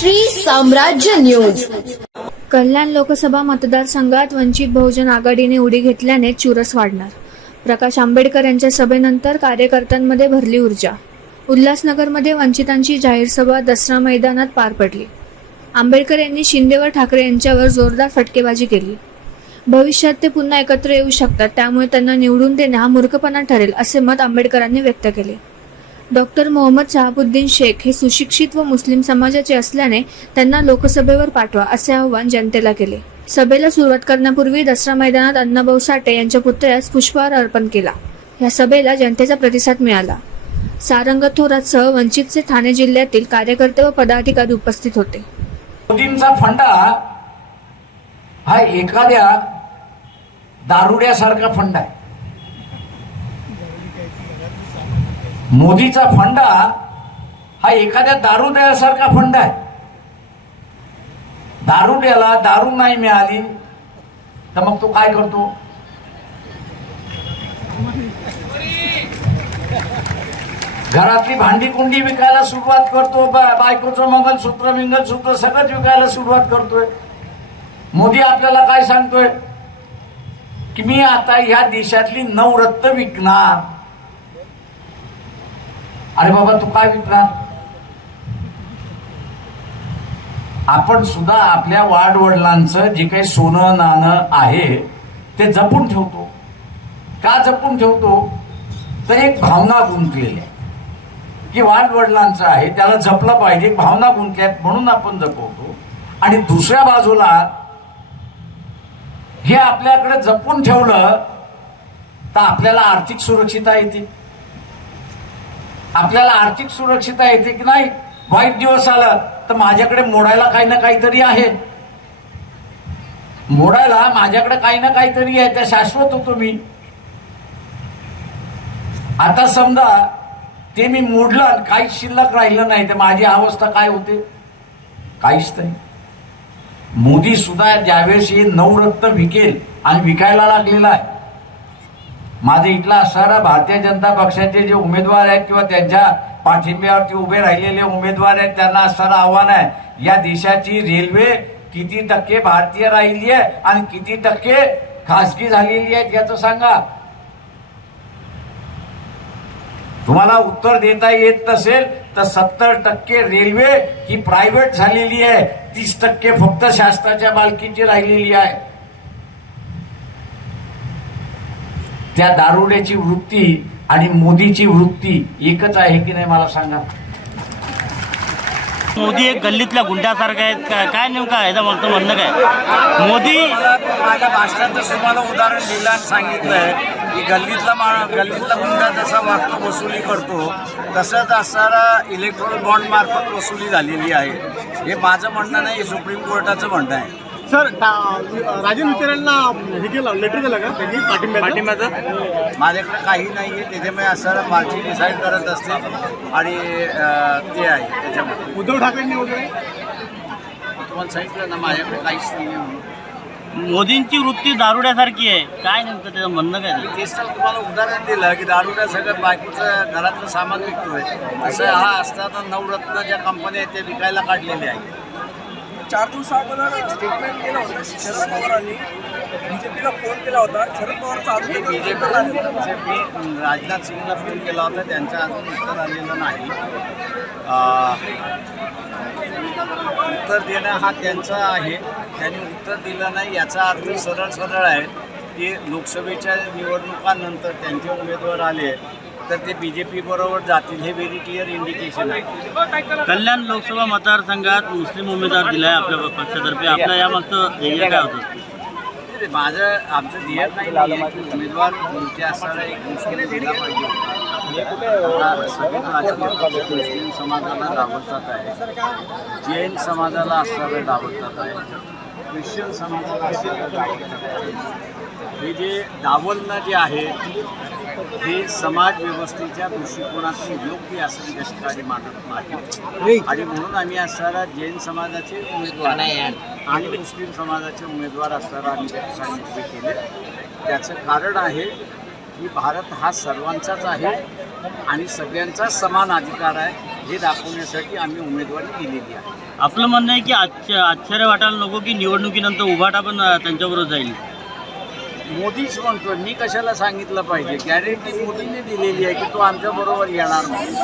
श्री साम्राज्य न्यूज. कल्याण लोकसभा मतदारसंघात वंचित बहुजन आघाडीने उडी घेतल्याने चुरस वाढणार. प्रकाश आंबेडकर यांच्या सभेनंतर कार्यकर्त्यांमध्ये भरली ऊर्जा. उल्हासनगरमध्ये वंचितांची जाहीर सभा दसरा मैदानात पार पडली. आंबेडकर यांनी शिंदे व ठाकरे यांच्यावर जोरदार फटकेबाजी केली. भविष्यात ते पुन्हा एकत्र येऊ शकतात त्यामुळे त्यांना निवडून देणे हा मूर्खपणा ठरेल असे मत आंबेडकरांनी व्यक्त केले. डॉक्टर मोहम्मद शहाबुद्दीन शेख हे सुशिक्षित व मुस्लिम समाजाचे असल्याने त्यांना लोकसभेवर पाठवा असे आवाहन जनतेला केले. सभेला सुरुवात करण्यापूर्वी दसरा मैदानात अण्णाभाऊ साठे यांच्या पुतळ्यास पुष्पहार अर्पण केला. या सभेला जनतेचा प्रतिसाद मिळाला. सारंग थोरातसह वंचितचे ठाणे जिल्ह्यातील कार्यकर्ते व पदाधिकारी उपस्थित होते. मोदींचा फंडा हा एखाद्या दारुड्यासारखा फंडा आहे. मोदीचा फंडा हा एखाद्या दारुड्यासारखा फंडा आहे. दारुड्याला दारू नाही मिळाली तर मग तो काय करतो? घरातली भांडी कुंडी विकायला सुरुवात करतो बा- बायकोचं मंगलसूत्र मिंगलसूत्र सगळंच विकायला सुरुवात करतोय. मोदी आपल्याला काय सांगतोय? की मी आता ह्या देशातली नवरत्न विकणार. अरे बाबा तू काय विकणार आपण सुद्धा आपल्या वाडवडिलांचं जे काही सोनं नाणं आहे ते जपून ठेवतो. का जपून ठेवतो? तर एक भावना गुंतलेली आहे. की वाडवडिलांचं आहे त्याला जपलं पाहिजे एक भावना गुंतल्यात म्हणून आपण जपवतो. आणि दुसऱ्या बाजूला हे आपल्याकडे जपून ठेवलं तर आपल्याला आर्थिक सुरक्षितता येते. आपल्याला आर्थिक सुरक्षितता येते की नाही? वाईट दिवस आला तर माझ्याकडे मोडायला काही ना काहीतरी आहे. मोडायला माझ्याकडे काही ना काहीतरी आहे त्या शाश्वत होतो मी. आता समजा ते मी मोडलं काहीच शिल्लक राहिलं नाही तर माझी अवस्था काय होते? काहीच नाही. मोदी सुद्धा ज्यावेळेस हे नवरत्न विकेल आणि विकायला लागलेला आहे माझे इथला असणारा भारतीय जनता पक्षाचे जे उमेदवार आहेत किंवा त्यांच्या पाठिंब्यावरती उभे राहिलेले उमेदवार आहेत त्यांना असणारं आव्हान आहे. या देशाची रेल्वे किती टक्के भारतीय राहिली आहे आणि किती टक्के खासगी झालेली आहेत याचं सांगा. तुम्हाला उत्तर देता येत नसेल तर सत्तर टक्के रेल्वे ही प्रायव्हेट झालेली आहे. तीस टक्के फक्त शासनाच्या मालकीची राहिलेली आहे. त्या दारुड्याची वृत्ती आणि मोदीची वृत्ती एकच आहे की नाही मला सांगा. मोदी एक गल्लीतल्या गुंड्यासारखा आहेत. काय काय नेमकं आहे? याचं म्हणतं म्हणणं काय? मोदी माझ्या भाषणातच तुम्हाला उदाहरण दिलं आणि सांगितलंय की गल्लीतला मा गल्लीतला गुंडा जसा वागतो वसुली करतो तसंच असणारा इलेक्ट्रॉनिक बॉन्ड मार्फत वसुली झालेली आहे. हे माझं म्हणणं नाही हे सुप्रीम कोर्टाचं म्हणणं आहे. सर राजन विचारांना हे केलं लेटर दिलं का? त्यांनी पाठिंब्याचं? माझ्याकडे काही नाही आहे त्याच्यामुळे असणारा पार्टी डिसाईड करत असते. आणि अं, ते आहे त्याच्यामध्ये. उद्धव ठाकरेंनी वगैरे? तुम्हाला सांगितलं ना माझ्याकडे काहीच नाही आहे म्हणून. मोदींची वृत्ती दारुड्यासारखी आहे. काय नेमकं त्याचं म्हणणं काय मी तेच तर तुम्हाला उदाहरण दिलं की दारुड्या सगळं बायकोचं घरातलं सामान विकतोय. तसं हा असताना नवरत्न ज्या कंपन्या आहेत त्या विकायला काढलेल्या आहेत. चार दिवसाअगोदर स्टेटमेंट केलं होतं शरद पवारांनी. बीजेपीला फोन केला होता. शरद पवारचा अजून बीजेपी मी राजनाथ सिंगला फोन केला होता. त्यांचं अजून उत्तर आलेलं नाही. उत्तर देणं हा त्यांचा आहे. त्यांनी उत्तर दिलं नाही. याचा अर्थ सरळ सरळ आहे की लोकसभेच्या निवडणुकांनंतर त्यांचे उमेदवार आले. तर ते बी जे पी बरोबर जातील हे व्हेरी क्लिअर इंडिकेशन आहे. कल्याण लोकसभा मतदारसंघात मुस्लिम उमेदवार आहे आपल्या पक्षातर्फे. आपल्या यामागचं ध्येय काय होतं? ते माझं आमचं ध्येय नाही की उमेदवार कोणते असणारा एक मुस्लिम दिला पाहिजे. सगळे राजकीय पक्ष मुस्लिम समाजाला डावलतात आहे. जैन समाजाला असणारं डावलतात आहे. ख्रिश्चन समाजाला असणारं डावलतात आहे. हे जे डावलणं जे आहे हे समाज व्यवस्थेच्या दृष्टिकोनातून योग्य असं काही मानत नाही. आणि म्हणून आम्ही असणारा जैन समाजाचे उमेदवार आणि मुस्लिम समाजाचे उमेदवार असणारा आम्ही त्या ठिकाणी उभे केले. त्याचं कारण आहे की भारत हा सर्वांचाच आहे आणि सगळ्यांचा समान अधिकार आहे हे दाखवण्यासाठी आम्ही उमेदवारी दिलेली आहे. आपलं म्हणणं आहे की आश्चर्य आश्चर्य वाटायला नको की निवडणुकीनंतर उभाटा पण त्यांच्याबरोबर जाईल. मोदीच म्हणतो मी कशाला सांगितलं पाहिजे? गॅरंटी मोदीने दिलेली आहे की तो आमच्या बरोबर येणार नाही.